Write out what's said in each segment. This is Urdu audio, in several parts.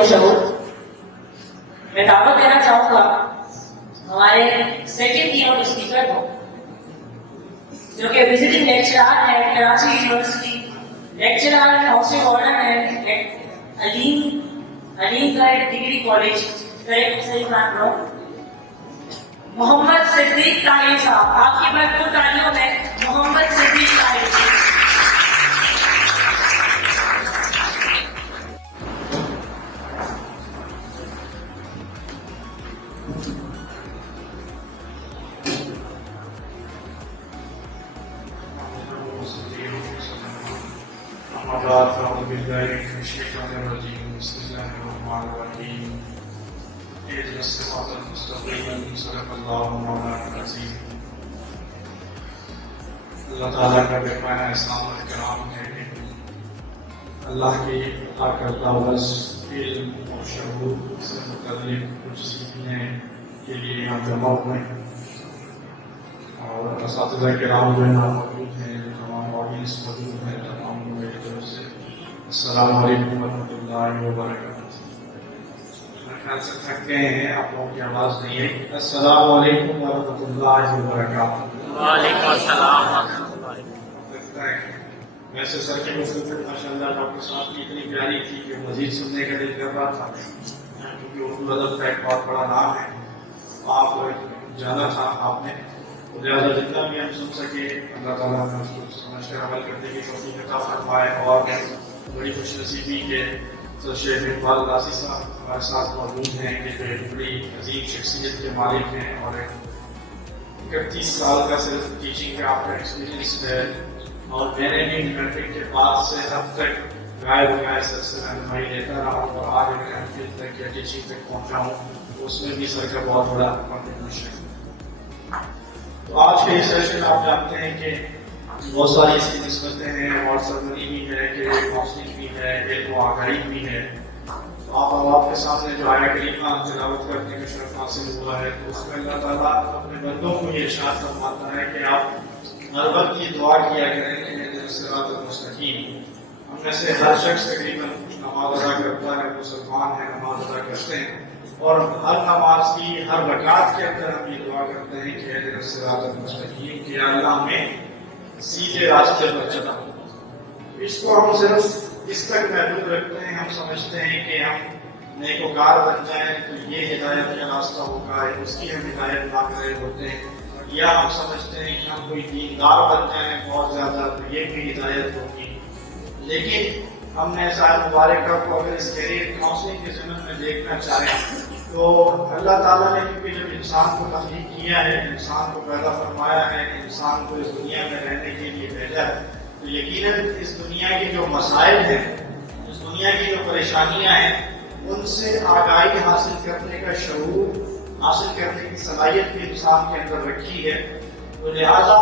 مشہور میں دعوت دینا چاہوں گا ہمارے سیکنڈ ایئر اسپیکر کو جو کہ وزٹنگ لیکچرار ہے Karachi university, lecturer house warden ہے علیم کا ایک ڈگری کالج کریکٹ صحیح بات کرو، محمد صدیق طاہر صاحب، آپ کی بھرپور تالیوں میں محمد صدیق طاہر صاحب۔ أعوذ بالله من الشيطان الرجيم بسم الله الرحمن الرحيم اهدنا الصراط المستقيم صدق الله مولانا العظيم۔ اللہ تعالیٰ کا بے پناہ احسان و کرام ہے کہ اللہ کی عطا کردہ وصف علم اور شعور سے متعلق کچھ سیکھنے کے لیے یہاں جمع ہوئے اور اساتذہ کرام جو یہاں موجود ہیں، تمام آڈینس موجود ہیں، تمام میری طرف سے السلام علیکم ورحمۃ اللہ وبرکاتہ۔ خیال سے تھک گئے ہیں، آپ لوگوں کی آواز نہیں ہے۔ السلام علیکم ورحمۃ اللہ وبرکاتہ۔ وعلیکم السلام۔ لگتا ہے ویسے سر کی گفتگو ماشاءاللہ ڈاکٹر صاحب کی اتنی پیاری تھی کہ مزید سننے کا دل کر رہا تھا، کیونکہ اردو ادب کا ایک بہت بڑا نام ہے۔ آپ جانا تھا آپ نے، لہٰذا جتنا بھی ہم سن سکے اللہ تعالیٰ نے اس کو سمجھ کر عمل کرنے کی توفیق عطا فرمائے۔ اور بڑی خوش نصیبی کے سر شیخ اقبال راسی صاحب ہمارے ساتھ موجود ہیں کہ جو بڑی عظیم شخصیت کے مالک ہیں اور 31 سال کا صرف ٹیچنگ کا آپ کا ایکسپیرینس ہے، اور میں نے بھی میٹرک کے بعد سے اب تک گائے سر سے رہنمائی لیتا رہا ہوں، اور آج میں ایم فل تک یا ٹیچنگ تک پہنچا ہوں، اس میں بھی سر کا بہت بڑا کنٹریبیوشن ہے۔ تو آج کے سیشن آپ جانتے ہیں کہ بہت ساری اس کی نسبتیں ہیں، اور سرگرمی بھی ہے کہ کاؤنسلنگ بھی ہے، علم و آگاہی بھی ہے۔ تو آپ کے سامنے جو آیا کریمہ تلاوت کرنے کا شرف حاصل ہوا ہے، تو اس میں اللہ تعالیٰ اپنے بندوں کو یہ ارشاد فرماتا ہے کہ آپ ہر وقت یہ دعا کیا کریں کہ اہدنا الصراط المستقیم۔ ہم میں سے ہر شخص تقریباً نماز ادا کرتا ہے، مسلمان ہے، نماز ادا کرتے ہیں، اور ہر نماز کی ہر رکعت کے اندر ہم یہ دعا کرتے ہیں کہ اہدنا الصراط المستقیم، کہ اللہ ہمیں سیدھے راستے پر چلا۔ اس کو ہم صرف اس تک محدود رکھتے ہیں، ہم سمجھتے ہیں کہ ہم نیکوکار بن جائیں تو یہ ہدایت کا راستہ ہوگا، اس کی ہم ہدایت مانگ رہے ہوتے ہیں، یا ہم سمجھتے ہیں کہ ہم کوئی دیندار بن جائیں بہت زیادہ تو یہ بھی ہدایت ہوگی۔ لیکن ہم نے صاحب مبارکہ کو اگر اس کیریئر کاؤنسلنگ کے ضمن میں دیکھنا چاہیں تو اللہ تعالیٰ نے کیونکہ جب انسان کو تخلیق کیا ہے، انسان کو پیدا فرمایا ہے، انسان کو اس دنیا میں رہنے کے لیے بھیجا ہے، تو یقیناً اس دنیا کے جو مسائل ہیں، اس دنیا کی جو پریشانیاں ہیں، ان سے آگاہی حاصل کرنے کا شعور حاصل کرنے کی صلاحیت بھی انسان کے اندر رکھی ہے۔ تو لہٰذا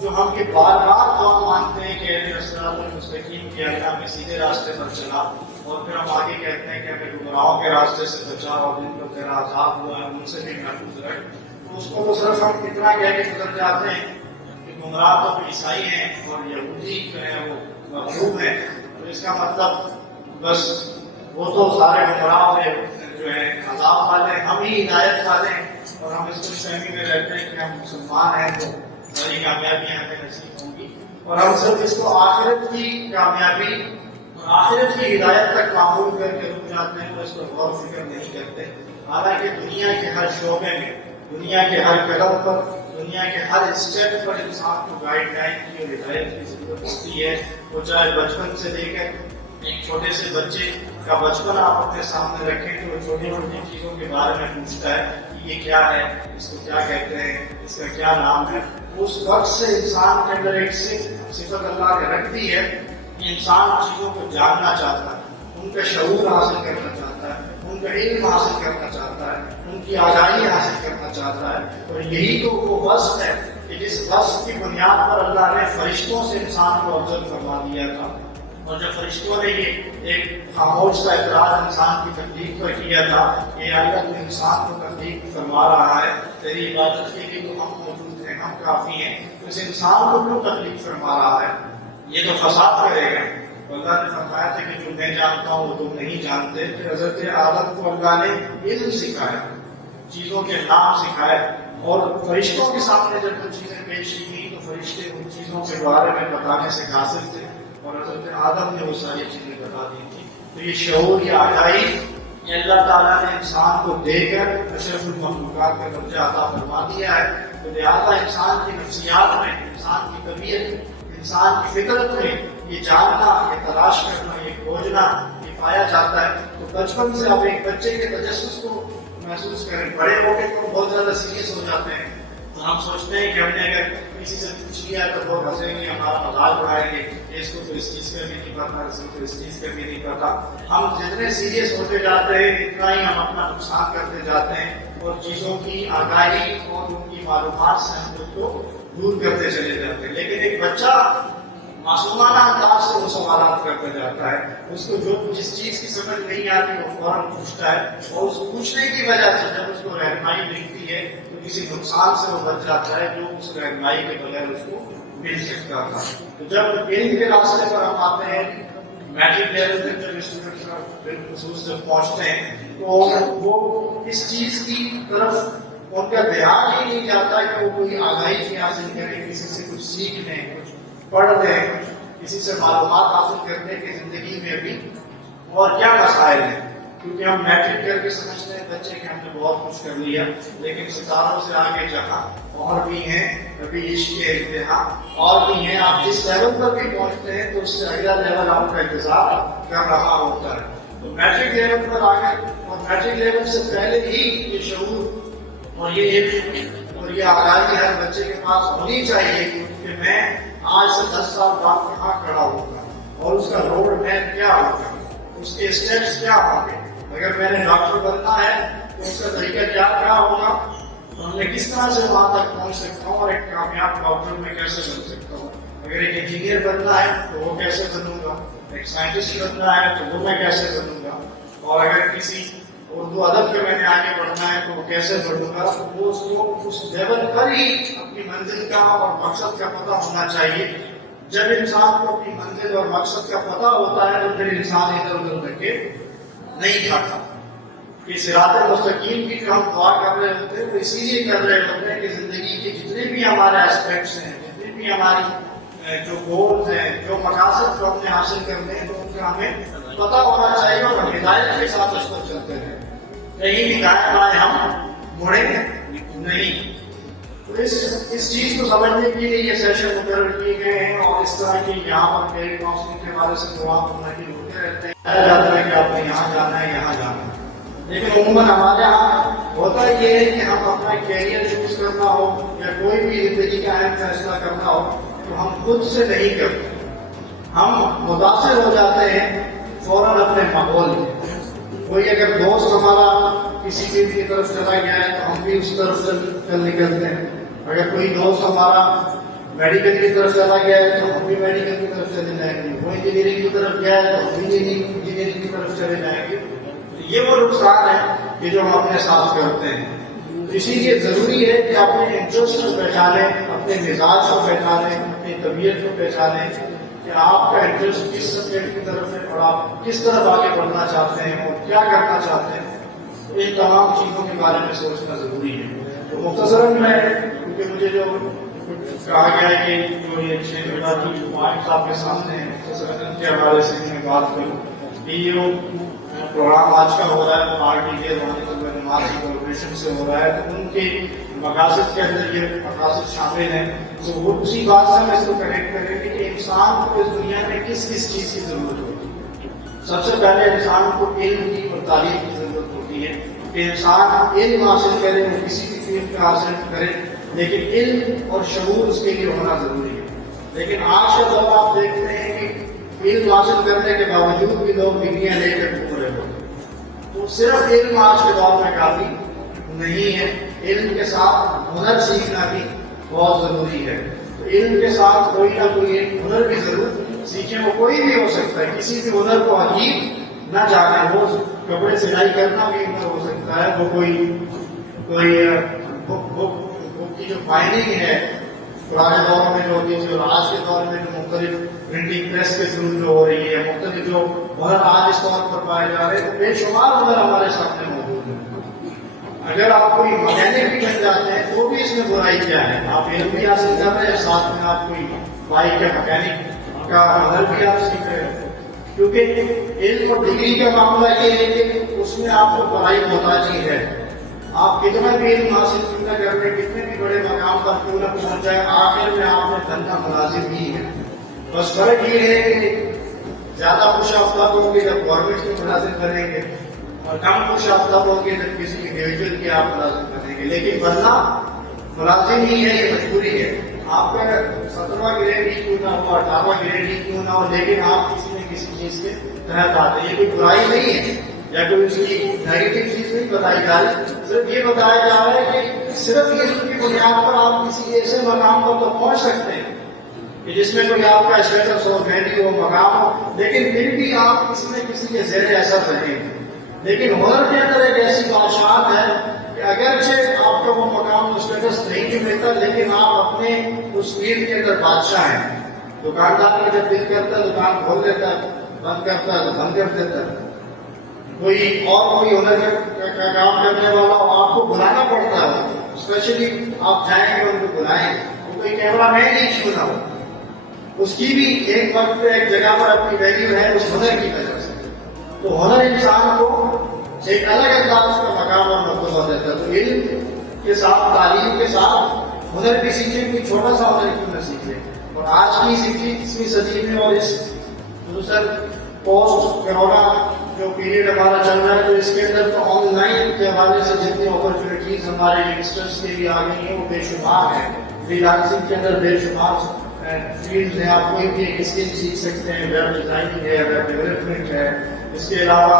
جو ہم یہ بار بار دعا مانگتے ہیں کہ اہدنا الصراط المستقیم، کہ اللہ ہمیں سیدھے راستے پر چلا، اور پھر ہم آگے کہتے ہیں کہ ہمیں گمراہوں کے راستے سے بچا اور جن کو تیرا عذاب ہوا ہے ان سے بھی محفوظ رکھ، تو اس کو تو صرف ہم اتنا کہہ کے گزر جاتے ہیں کہ گمراہ تو عیسائی ہیں اور یہودی جو ہے وہ مغلوب ہیں، تو اس کا مطلب بس وہ تو سارے گمراہ میں جو ہے عذاب والے، ہم ہی ہدایت والے ہیں، اور ہم اس خوش فہمی میں رہتے ہیں کہ ہم مسلمان ہیں تو ساری کامیابیاں ہمیں نصیب ہوں گی، اور ہم صرف اس کو آخرت کی کامیابی اور آخرت کی ہدایت تک معمول کر کے رک جاتے ہیں، تو اس کو غور و فکر نہیں کرتے۔ حالانکہ دنیا کے ہر شعبے میں، دنیا کے ہر قدم پر، دنیا کے ہر اسٹیپ پر انسان کو گائیڈ لائن کی اور ہدایت کی ضرورت ہوتی ہے۔ وہ چاہے بچپن سے لے کر ایک چھوٹے سے بچے کا بچپن آپ اپنے سامنے رکھیں تو وہ چھوٹی چھوٹی چیزوں کے بارے میں پوچھتا ہے کہ یہ کیا ہے، اس کو کیا کہتے ہیں، اس کا کیا نام ہے۔ اس وقت سے انسان کے اندر ایک صفت اللہ نے رکھ دی ہے کہ انسان چیزوں کو جاننا چاہتا ہے، ان کا شعور حاصل کرنا چاہتا ہے، ان کا علم حاصل کرنا چاہتا ہے، ان کی آگاہی حاصل کرنا چاہتا ہے، اور یہی تو وہ وصف ہے کہ جس وصف کی بنیاد پر اللہ نے فرشتوں سے انسان کو افضل فرما دیا تھا، اور جب فرشتوں نے یہ ایک خاموش کا اعتراض انسان کی تخلیق پر کیا تھا کہ اللہ تو انسان کو تخلیق فرما رہا ہے، تیری عبادت کے لیے تو ہم موجود ہیں، ہم کافی ہیں، تو اس انسان کو کیوں تخلیق فرما رہا ہے، یہ تو فساد کرے گا، تو اللہ نے فرمایا تھا کہ جو میں جانتا ہوں وہ تم نہیں جانتے. پھر حضرت آدم کو اللہ نے علم سکھایا, چیزوں کے نام سکھائے, اور فرشتوں کے سامنے جب وہ چیزیں پیش کی تو فرشتے ان چیزوں کے بارے میں بتانے سے قاصر تھے, اور حضرت آدم نے وہ ساری چیزیں بتا دی تھی. تو یہ شعور, یہ آگاہی یہ اللہ تعالیٰ نے انسان کو دے کر اشرف المخلوقات کا درجہ عطا فرما دیا ہے. تو لہٰذا انسان کی نفسیات میں, انسان کی طبیعت, انسان کی فطرت میں یہ جاننا, یہ تلاش کرنا, یہ کھوجنا یہ پایا جاتا ہے. تو بچپن سے آپ ایک بچے کے تجسس کو محسوس کریں. بڑے ہو کے تو بہت زیادہ سیریس ہو جاتے ہیں, تو ہم سوچتے ہیں کہ ہم نے اگر کسی سے پوچھ لیا تو وہ ہنسیں گے, ہمارا مذاق اڑائیں گے, اس کو تو اس چیز کا بھی نہیں پتا, اس کو تو اس چیز کا بھی نہیں پتا. ہم جتنے سیریس ہوتے جاتے ہیں اتنا ہی ہم اپنا نقصان کرتے جاتے ہیں, اور چیزوں کی آگاہی اور ان کی معلومات سے ہم لوگ کو دور کرتے چلے جاتے ہیں. لیکن ایک بچہ معصومانہ انداز سے وہ سوالات کرتا جاتا ہے. اس کو جو جس چیز کی سمجھ نہیں آتی وہ فوراً پوچھتا ہے, اور اس پوچھنے کی وجہ سے جب اس کو رہنمائی ملتی ہے تو کسی نقصان سے وہ بچ جاتا ہے جو اس رہنمائی کے بغیر اس کو مل سکتا تھا. تو جب علم کے راستے پر ہم آتے ہیں, میٹرک لیول تک جب اسٹوڈنٹس بالخصوص جب پہنچتے ہیں تو وہ اس چیز کی طرف ان کا دھیان ہی نہیں جاتا کہ وہ کوئی آگاہی کی حاصل کریں, کسی سے کچھ سیکھ لیں, کچھ پڑھ لیں, کسی سے معلومات حاصل کرنے کی زندگی میں بھی اور کیا مسائل ہیں. کیونکہ ہم میٹرک کر کے سمجھتے ہیں بچے کہ ہم نے بہت کچھ کر لیا, لیکن ستاروں سے آگے جہاں اور بھی ہیں, ابھی عشق کے امتحان اور بھی ہیں. آپ جس لیول پر بھی پہنچتے ہیں تو اس سے اگلا لیول آپ کا انتظار کر رہا ہوتا ہے. تو میٹرک لیول پر آگے, اور میٹرک لیول سے پہلے ہی یہ شعور اور یہ علم اور یہ آگاہی ہر بچے کے پاس ہونی چاہیے کہ میں آج سے 10 سال بعد کہاں کھڑا ہوگا, اور اس کا روڈ میپ کیا ہوگا, اس کے اسٹیپس کیا ہوں گے. اگر میں نے ڈاکٹر بننا ہے تو اس کا طریقہ کیا ہوگا, تو میں کس طرح سے وہاں تک پہنچ سکتا ہوں, اور ایک کامیاب ڈاکٹر میں کیسے بن سکتا ہوں. اگر ایک انجینئر بننا ہے تو وہ کیسے بنوں گا, ایک سائنٹسٹ بننا ہے تو وہ میں کیسے بنوں گا, اور اگر کسی اردو ادب کے میں نے آگے بڑھنا ہے تو وہ کیسے بڑھوں گا. وہ اس کو اس لیول پر ہی اپنی منزل کا اور مقصد کا پتہ ہونا چاہیے. جب انسان کو اپنی منزل اور مقصد کا پتہ ہوتا ہے تو پھر انسان ادھر ادھر کر کے نہیں جاتا. یہ صراط مستقیم کی جو ہم دعا کر رہے ہوتے ہیں تو اسی لیے کر رہے ہوتے ہیں کہ زندگی کے جتنے بھی ہمارے اسپیکٹس ہیں, جتنے بھی ہماری جو گولز ہیں, جو مقاصد جو ہم نے حاصل کرنے ہیں, تو ان کا ہمیں پتہ ہونا چاہیے, اور ہدایت کے ساتھ اس پر چلتے ہیں. کہیں بھی دائیں بائیں ہم مڑے نہیں. تو اس چیز کو سمجھنے کے لیے یہ سیشن مقرر کیے گئے ہیں, اور اس طرح کی یہاں پر میری کاؤنسلنگ کے حوالے سے پروگرام منعقد ہوتے رہتے ہیں. کہا جاتا ہے کہ آپ نے یہاں جانا ہے, یہاں جانا ہے, لیکن عموماً ہمارے یہاں ہوتا یہ ہے کہ ہم اپنا کیریئر چوز کرنا ہو یا کوئی بھی زندگی کا اہم فیصلہ کرنا ہو تو ہم خود سے نہیں کرتے. ہم متاثر ہو جاتے ہیں فوراً اپنے ماحول میں. کوئی اگر دوست ہمارا کسی فیلڈ کی طرف چلا گیا ہے تو ہم بھی اس طرف چل نکلتے ہیں. اگر کوئی دوست ہمارا میڈیکل کی طرف چلا گیا ہے تو ہم بھی میڈیکل کی طرف چلے جائیں گے. وہ انجینئرنگ کی طرف گیا ہے تو ہم بھی انجینئرنگ کی طرف چلے جائیں گے. یہ وہ نقصان ہے کہ جو ہم اپنے ساتھ کرتے ہیں. اسی لیے ضروری ہے کہ اپنے انٹرسٹ کو پہچانیں, اپنے مزاج کو پہچانیں, اپنی طبیعت کو پہچانیں کہ آپ کا انٹرسٹ کس سبجیکٹ کی طرف ہے اور آپ کس طرف آگے بڑھنا چاہتے ہیں اور کیا کرنا چاہتے ہیں. ان تمام چیزوں کے بارے میں سوچنا ضروری ہے. تو مختصراً میں, کیونکہ مجھے جو کہا گیا ہے کہ جو یہ 6 جگہ کی معاہد صاحب کے سامنے ہیں, مختصراً کے حوالے سے میں بات کروں. یہ پروگرام آج کا ہو رہا ہے پارٹی کے نماز کی کولابریشن سے ہو رہا ہے, تو ان کے مقاصد کے اندر یہ مقاصد شامل ہیں. تو وہ اسی بات سے ہم اس کو کنیکٹ کریں گے کہ انسان کو اس دنیا میں کس کس چیز کی ضرورت ہوتی ہے. سب سے پہلے انسان کو علم کی اور تعلیم کی ضرورت ہوتی ہے کہ انسان علم حاصل کرے, وہ کسی بھی فیلڈ کا حاصل کرے, لیکن علم اور شعور اس کے لیے ہونا ضروری ہے. لیکن آج کا دور آپ دیکھتے ہیں کہ علم حاصل کرنے کے باوجود بھی لوگ ڈگریاں لے کر پورے ہوتے ہیں. تو صرف علم آج کے دور میں کافی نہیں ہے, علم کے ساتھ ہنر سیکھنا بھی بہت ضروری ہے. تو علم کے ساتھ کوئی نہ کوئی ایک ہنر بھی ضرور سیکھیں. وہ کوئی بھی ہو سکتا ہے, کسی بھی ہنر کو عجیب نہ جانے. وہ کپڑے سلائی کرنا بھی ہنر ہو سکتا ہے, وہ کوئی بک کی جو بائنڈنگ ہے پرانے دور میں جو ہوتی تھی اور آج کے دور میں جو مختلف پرنٹنگ پریس کے تھرو جو ہو رہی ہے، مختلف جو ہنر آج اس طور پر پائے جا رہے ہیں، تو بے شمار ہنر ہمارے سامنے موجود ہیں۔ اگر آپ کوئی مکینک بھی بن جاتے ہیں تو بھی اس میں برائی کیا ہے؟ آپ علم بھی حاصل کر رہے ہیں، ساتھ میں آپ کوئی بائک یا مکینک کا ہنر بھی آپ سیکھ رہے ہیں، کیونکہ علم اور ڈگری کا معاملہ یہ ہے کہ اس میں آپ کو پڑھائی محتاجی ہے۔ آپ کتنا بھی علم حاصل کیوں نہ کر رہے، کتنے بھی بڑے مقام پر کیوں نہ پہنچ جائے، آخر میں آپ نے دھن کا ملازم ہی ہے۔ بس فرق یہ ہے کہ زیادہ خوش آفتاب ہوں گے جب گورنمنٹ کے ملازم بنیں گے، اور کم خوش آفتاب ہوں گے جب کسی انڈیویجل کی آپ ملازم بنیں گے، لیکن بننا ملازم ہی ہے، یہ مجبوری ہے۔ آپ کا 17واں گریڈ ہی کیوں نہ ہو، 18واں گریڈ ہی کیوں نہ ہو، لیکن آپ کسی نہ کسی چیز کے تحت آتے ہیں۔ یہ کوئی برائی نہیں ہے یا کوئی اس کی نیگیٹو چیز نہیں بتائی جا رہی، صرف یہ بتایا جا رہا ہے کہ صرف علم کی بنیاد پر آپ کسی ایسے مقام پر تو پہنچ سکتے ہیں کہ جس میں کوئی آپ کا اسٹیٹس ہو، ویلیو ہو، مقام ہو، لیکن پھر بھی آپ کسی نہ کسی کے زیر اثر رہیں گے۔ لیکن ہنر کے اندر ایک ایسی بادشاہت ہے کہ اگرچہ آپ کا وہ مقام اسٹیٹس نہیں بھی ملتا، لیکن آپ اپنے اس فیلڈ کے اندر بادشاہ ہیں۔ دکاندار کا جب دل کرتا ہے دکان کھول دیتا ہے، بند کرتا ہے تو بند کر دیتا ہے۔ کوئی ہنر کا کام کرنے والا آپ کو بلانا پڑتا ہے، اسپیشلی آپ جائیں گے ان کو بلائیں، وہ کوئی کیمرہ مین ہی کیوں نہ ہو، اس کی بھی ایک وقت پہ ایک جگہ پر اپنی ویلیو ہے اس ہنر کی وجہ سے۔ تو ہنر انسان کو ایک الگ انداز کا مقام اور مرتبہ دیتا ہے۔ تو علم کے ساتھ، تعلیم کے ساتھ ہنر بھی سیکھے، کوئی چھوٹا سا ہنر کیوں نہ سیکھے۔ اور آج کی 21ویں صدی میں اور اس دوسر پوسٹ کرونا جو پیریڈ ہمارا چل رہا ہے، تو اس کے اندر تو آن لائن کے حوالے سے جتنی اپرچونیٹیز ہمارے ینگسٹرس کے لیے آ گئی ہیں وہ بے شمار ہیں۔ فری لانسنگ کے اندر بے شمار فیلڈز ہیں، آپ کوئی بھی ایک اسکل سیکھ سکتے ہیں، ویب ڈیزائننگ ہے، ویب ڈیولپمنٹ ہے، اس کے علاوہ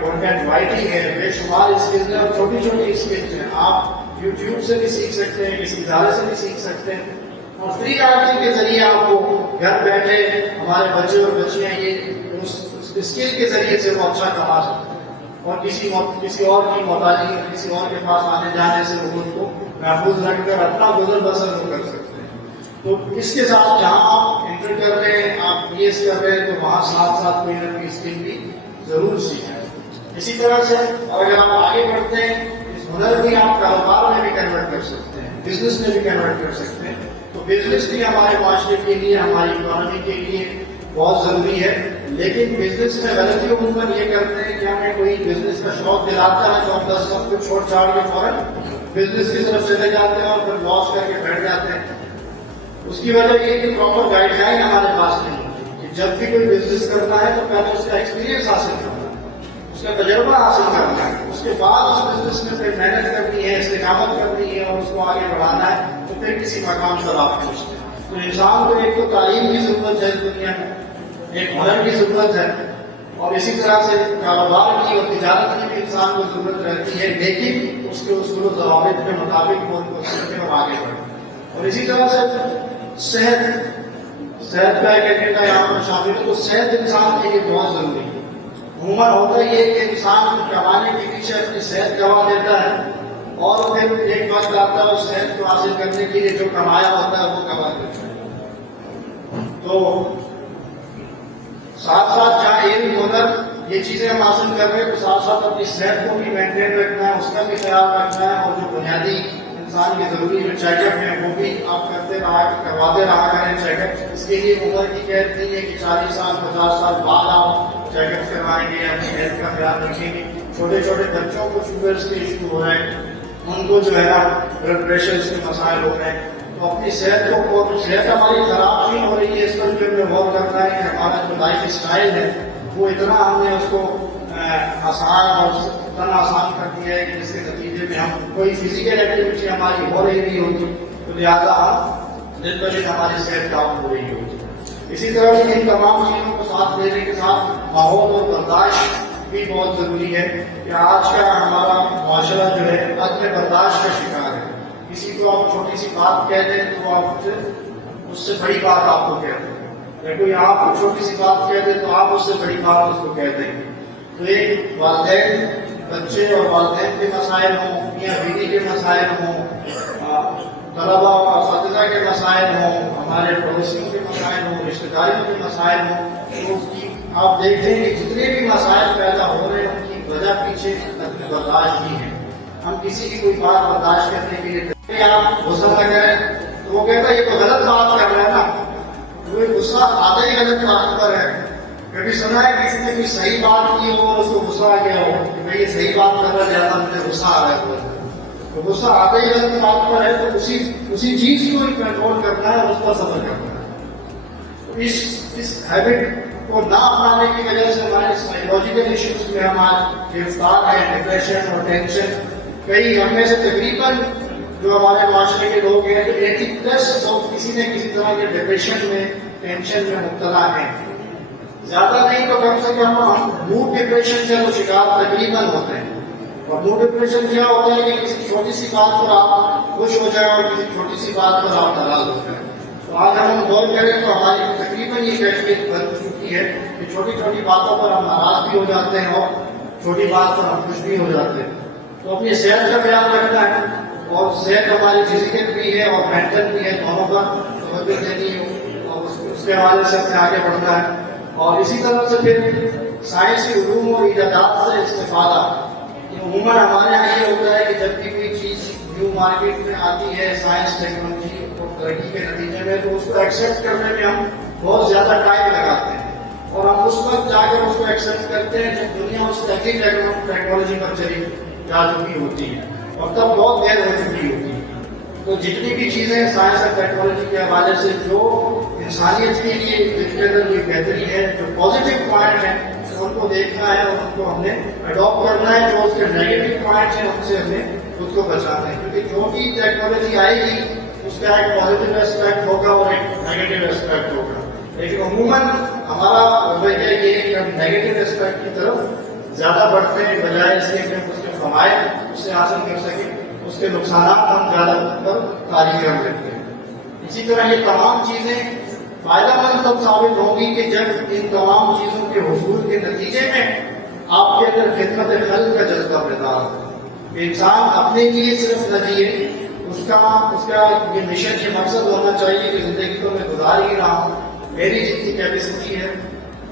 کنٹینٹ رائٹنگ ہے، بے شمار اسکلز ہیں اور چھوٹی چھوٹی اسکلز ہیں۔ آپ یوٹیوب سے بھی سیکھ سکتے ہیں، کسی ادارے سے بھی سیکھ سکتے ہیں، اور فری لانسنگ کے ذریعے آپ کو گھر بیٹھے ہمارے بچے اور بچیاں یہ اس اسکل کے ذریعے سے وہ اچھا کما سکتے ہیں، اور کسی اور کی محتاجی اور کسی اور کے پاس آنے جانے سے وہ ان کو محفوظ رکھ کر اپنا گزر بسر وہ کر سکتے ہیں۔ تو اس کے ساتھ جہاں آپ انٹر کر رہے ہیں، آپ پی ایس کر رہے ہیں، تو وہاں ساتھ ساتھ کوئی نہ کوئی اسکل بھی ضرور سیکھیں۔ اسی طرح سے اگر آپ آگے بڑھتے ہیں، اس ہنر بھی آپ کاروبار میں بھی کنورٹ کر سکتے ہیں، بزنس میں بھی کنورٹ کر سکتے ہیں۔ تو بزنس بھی ہمارے معاشرے کے لیے، ہماری اکانومی کے لیے بہت ضروری ہے، لیکن بزنس میں غلطی عموماً یہ کرتے ہیں کہ ہمیں کوئی بزنس کا شوق دلاتا ہے تو ہم 10 سب کو چھوڑ چھاڑ کے فوراً بزنس کی طرف چلے جاتے ہیں اور پھر لاس کر کے بیٹھ جاتے ہیں۔ اس کی وجہ یہ کہ پراپر گائیڈ لائن ہمارے پاس نہیں ہوتی کہ جب بھی کوئی بزنس کرنا ہے تو پہلے اس کا ایکسپیرینس حاصل کرنا ہے، اس کا تجربہ حاصل کرنا ہے، اس کے بعد اس بزنس میں پھر محنت کرنی ہے، استقامت کرنی ہے اور اس کو آگے بڑھانا ہے، تو پھر کسی مقام پر آپ پہنچتے ہیں۔ تو انسان کو ایک تو تعلیم کی ضرورت ہے دنیا میں، ایک ہنر کی ضرورت ہے، اور اسی طرح سے کاروبار کی اور تجارت کی بھی انسان کو ضرورت رہتی ہے، لیکن اس کے اصول و ضوابط کے مطابق وہ ان کو سیکھیں اور آگے بڑھیں۔ اور اسی طرح سے صحت کا ایک ایجنڈا یہاں پر شامل ہے، تو صحت انسان کے لیے بہت ضروری ہے۔ عموماً ہوتا یہ ہے کہ انسان کمانے کے پیچھے اپنی صحت گنوا دیتا ہے، اور پھر ایک وقت آتا ہے اس صحت کو حاصل کرنے کے لیے جو کمایا ہوتا ہے وہ گنوا دیتا ہے۔ تو ساتھ ساتھ جہاں علم، ہنر، یہ چیزیں ہم حاصل کر رہے ہیں، تو ساتھ ساتھ اپنی صحت کو بھی مینٹین رکھنا ہے، اس کا بھی خیال رکھنا ہے، اور جو بنیادی انسان کی ضروری جو چیک اپ ہے وہ بھی آپ کرواتے رہا کریں چیک اپ۔ اس کے لیے عمر کی قید نہیں ہے کہ 40 سال 50 سال بعد آپ چیک اپ کروائیں گے، اپنی ہیلتھ کا خیال رکھیں گے۔ چھوٹے چھوٹے بچوں کو شوگرس کے ایشو ہو رہے ہیں، ان کو جو ہے نا بلڈ پریشر کے مسائل ہو رہے ہیں، تو اپنی صحت کو، صحت ہماری خراب نہیں ہو رہی ہے، اس پر بھی ہمیں غور کرنا ہے کہ ہمارا جو لائف اسٹائل ہے وہ اتنا ہم نے اس کو آسان اور اتنا آسان کر دیا ہے کہ جس کے نتیجے میں ہم کوئی فزیکل ایکٹیویٹی ہماری ہو رہی نہیں ہوتی، تو لہٰذا ہم دن بہ دن ہماری صحت ڈاؤن ہو رہی ہوتی۔ اسی طرح سے ان تمام چیزوں کو ساتھ دینے کے ساتھ ماحول اور برداشت بھی بہت ضروری ہے کہ آج کا ہمارا معاشرہ جو ہے عدم برداشت کا شکار ہے۔ کسی کو آپ چھوٹی سی بات کہہ دیں تو آپ اس سے بڑی بات آپ کو کہتے ہیں، یا کوئی آپ کو چھوٹی سی بات کہہ دیں تو آپ اس سے بڑی بات اس کو کہہ دیں گے۔ تو ایک والدین بچے اور والدین کے مسائل ہوں، میاں بیوی کے مسائل ہوں، طلبا اور اساتذہ کے مسائل ہوں، ہمارے پڑوسیوں کے مسائل ہوں، رشتہ داری کے مسائل ہوں، تو اس کی آپ دیکھتے ہیں کہ جتنے بھی مسائل پیدا ہو رہے ہیں ان کی وجہ پیچھے عدم برداشت ہی ہے. ہم کسی کی کوئی بات برداشت کرنے کے لیے آپ غصہ نہ کریں تو وہ کہتا ہے یہ تو غلط بات کر رہا ہے نا. وہ غصہ آتا ہی غلط بات پر ہے. کبھی سنا ہے کسی نے کوئی صحیح بات کی ہو اور اس کو غصہ آ گیا ہو کہ بھائی یہ صحیح بات کر رہا زیادہ مجھے غصہ آ رہا ہے. تو غصہ آتا ہی غلط بات پر ہے تو اسی چیز کو ہی کنٹرول کرنا ہے اور اس پر صبر کرنا ہے. اس ہیبٹ کو نہ اپنانے کی وجہ سے ہمارے سائیکولوجیکل ایشوز میں ہم آج گرفتار ہیں، ڈپریشن اور ٹینشن. کئی ہم میں سے تقریباً جو ہمارے معاشرے کے لوگ ہیں 80+ لوگ کسی نہ کسی طرح کے ڈپریشن میں، ٹینشن میں مبتلا ہیں. زیادہ نہیں تو کم سے کم ہم موڈ ڈپریشن سے تو شکار تقریباً ہوتے ہیں. اور موڈ ڈپریشن کیا ہوتا ہے کہ کسی چھوٹی سی بات پر آپ خوش ہو جائیں اور کسی چھوٹی سی بات پر آپ ناراض ہو جائیں. تو آج ہم غور کریں تو ہماری تقریباً یہ کیفیت بن چکی ہے کہ چھوٹی چھوٹی باتوں پر ہم ناراض بھی ہو جاتے ہیں اور چھوٹی بات پر ہم خوش بھی ہو جاتے ہیں. تو اپنی صحت کا خیال رکھنا ہے اور صحت ہماری فزیکل بھی ہے اور مینٹل بھی ہے، دونوں پر توجہ دینی ہے اور اس کے حوالے سے اپنے آگے بڑھنا ہے. اور اسی طرح سے پھر سائنسی علوم و ایجادات سے استفادہ. عموماً ہمارے یہاں یہ ہوتا ہے کہ جب بھی کوئی چیز نیو مارکیٹ میں آتی ہے سائنس ٹیکنالوجی اور ترقی کے نتیجے میں تو اس کو ایکسیپٹ کرنے میں ہم بہت زیادہ ٹائم لگاتے ہیں اور ہم اس وقت جا کر اس کو ایکسیپٹ کرتے ہیں جب دنیا اس تحقیق ٹیکنالوجی پر چلی جا چکی ہوتی ہے اور تب بہت دیر ہو چکی ہوتی ہے. تو جتنی بھی چیزیں سائنس اور ٹیکنالوجی کے حوالے سے جو انسانیت کے لیے جن کے اندر کوئی بہتری ہے، جو پازیٹیو پوائنٹ ہیں ان کو دیکھنا ہے اور ان کو ہم نے اڈاپٹ کرنا ہے. جو اس کے نیگیٹو پوائنٹ ہیں ان سے ہمیں خود کو بچانا ہے کیونکہ جو بھی ٹیکنالوجی آئے گی اس کا ایک پازیٹیو اسپیکٹ ہوگا اور ایک نیگیٹو اسپیکٹ ہوگا. لیکن عموماً ہمارا رویہ یہ ہے کہ ہم نیگیٹو اسپیکٹ کی طرف زیادہ بڑھتے ہیں بجائے اس کے کہ ہم اس کے فوائد اس سے حاصل کر سکیں. اس کے نقصانات ہم زیادہ پر تاریخ رکھ لیتے ہیں. اسی طرح یہ تمام چیزیں فائدہ مند تب ثابت ہوں گی کہ جب ان تمام چیزوں کے حصول کے نتیجے میں آپ کے اندر خدمت خلق کا جذبہ پیدا ہو. انسان اپنے لیے صرف نہ جیے، اس کا یہ مشن، یہ مقصد ہونا چاہیے کہ زندگی تو میں گزار ہی رہا ہوں، میری جتنی کیپیسٹی ہے،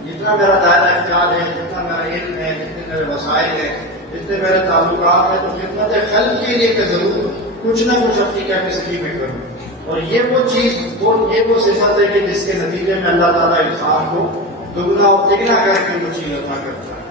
جتنا میرا دائرہ اختیار ہے، جتنا میرا علم ہے، جتنے میرے وسائل ہیں، جتنے میرے تعلقات ہیں، تو خدمت خلق کے لیے میں ضرور کچھ نہ کچھ اپنی کیپیسٹی میں کروں. اور یہ وہ چیز یہ وہ صفت ہے کہ جس کے نتیجے میں اللہ تعالیٰ انسان کو دگنا اور تگنا کر کے وہ چیز عطا کرتا ہے.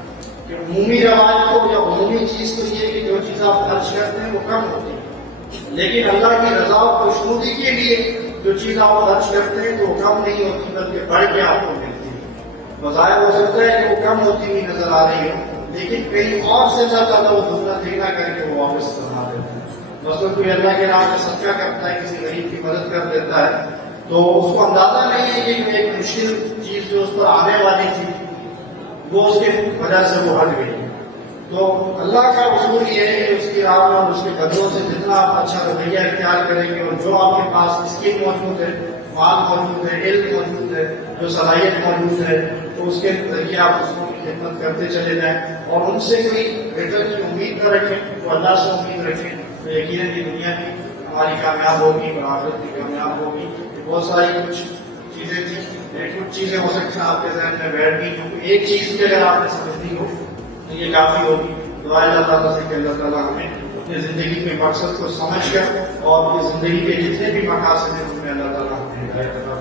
کہ عمومی رواج کو یا عمومی چیز تو یہ کہ جو چیز آپ خرچ کرتے ہیں وہ کم ہوتی ہے، لیکن اللہ کی رضا اور خوشنودی کے لیے جو چیز آپ خرچ کرتے ہیں تو وہ کم نہیں ہوتی بلکہ بڑھ کے آپ کو ملتی ہے. بظاہر ہو سکتا ہے کہ وہ کم ہوتی ہوئی نظر آ رہی ہو لیکن کہیں اور سے اللہ تعالیٰ وہ دگنا تگنا کر کے وہ واپس کرنا دیتا ہے. مثلاً کوئی اللہ کے نام میں صدقہ کرتا ہے، کسی غریب کی مدد کر دیتا ہے تو اس کو اندازہ نہیں ہے کہ ایک مشکل چیز جو اس پر آنے والی تھی وہ اس کی وجہ سے وہ ہٹ گئی. تو اللہ کا اصول یہ ہے کہ اس کی راہ میں اور اس کے قدروں سے جتنا آپ اچھا رویہ اختیار کریں گے اور جو آپ کے پاس اسکل موجود ہے، مال موجود ہے، علم موجود ہے، جو صلاحیت موجود ہے، تو اس کے ذریعے آپ اس کو خدمت کرتے چلے جائیں اور ان سے کوئی ریٹرن کی امید نہ رکھیں. تو اللہ سے امید رکھیں تو یقیناً کی دنیا کی ہماری کامیاب ہوگی اور آخرت کی کامیاب ہوگی. بہت ساری کچھ چیزیں تھیں، کچھ چیزیں ہو سکتی ہیں آپ کے ذہن میں بیٹھ گئی کیونکہ ایک چیز بھی اگر آپ نے سمجھنی ہو تو یہ کافی ہوگی. دعا اللہ تعالیٰ سے کہ اللہ تعالیٰ ہمیں اپنی زندگی کے مقصد کو سمجھ کر اور اپنی زندگی کے جتنے بھی مقاصد ہیں ان میں اللہ تعالیٰ ہمیں ہدایت عطا